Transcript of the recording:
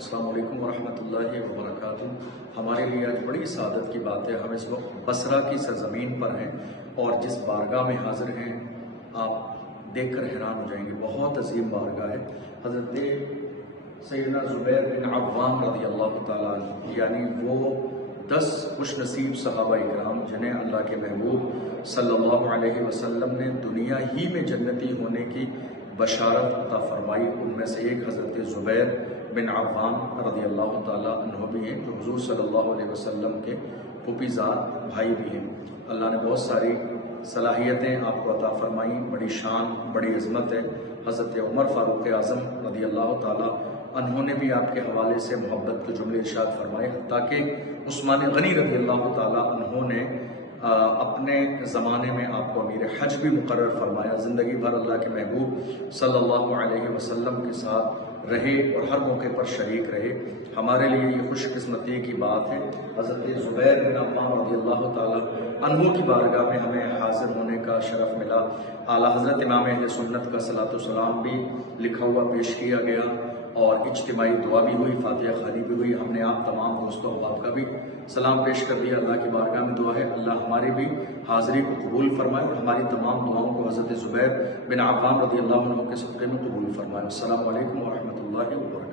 السلام علیکم ورحمۃ اللہ وبرکاتہ۔ ہمارے لیے آج بڑی سعادت کی بات ہے، ہم اس وقت بصرہ کی سرزمین پر ہیں اور جس بارگاہ میں حاضر ہیں آپ دیکھ کر حیران ہو جائیں گے، بہت عظیم بارگاہ ہے۔ حضرت سیدنا زبیر بن عوام رضی اللہ تعالیٰ عنہ، یعنی وہ 10 خوش نصیب صحابہ اکرام جنہیں اللہ کے محبوب صلی اللہ علیہ وسلم نے دنیا ہی میں جنتی ہونے کی بشارت عطا فرمائی، ان میں سے ایک حضرت زبیر بن عوام رضی اللہ تعالیٰ عنہ بھی ہیں، جو حضور صلی اللہ علیہ وسلم کے پھوپھی زاد بھائی بھی ہیں۔ اللہ نے بہت ساری صلاحیتیں آپ کو عطا فرمائیں، بڑی شان، بڑی عظمت ہے۔ حضرت عمر فاروق اعظم رضی اللہ تعالیٰ انہوں نے بھی آپ کے حوالے سے محبت کے جملے ارشاد فرمائے، حتیٰ کہ عثمان غنی رضی اللہ تعالیٰ انہوں نے اپنے زمانے میں آپ کو امیر حج بھی مقرر فرمایا، زندگی بھر اللہ کے محبوب صلی اللہ علیہ وسلم کے ساتھ رہے اور ہر موقع پر شریک رہے۔ ہمارے لیے یہ خوش قسمتی کی بات ہے، حضرت زبیر بن عوام رضی اللہ تعالیٰ عنہ کی بارگاہ میں ہمیں حاضر ہونے کا شرف ملا۔ اعلیٰ حضرت امام اہل سنت کا صلاۃ والسلام بھی لکھا ہوا پیش کیا گیا اور اجتماعی دعا بھی ہوئی، فاتحہ خوانی بھی ہوئی۔ ہم نے آپ تمام دوستوں احباب کا بھی سلام پیش کر دیا۔ اللہ کی بارگاہ میں دعا ہے اللہ ہماری بھی حاضری کو قبول فرمائے اور ہماری تمام دعاؤں کو حضرت زبیر بن عوام رضی اللہ عنہ کے صدقے میں قبول فرمائے۔ السلام علیکم ورحمۃ اللہ وبرکاتہ۔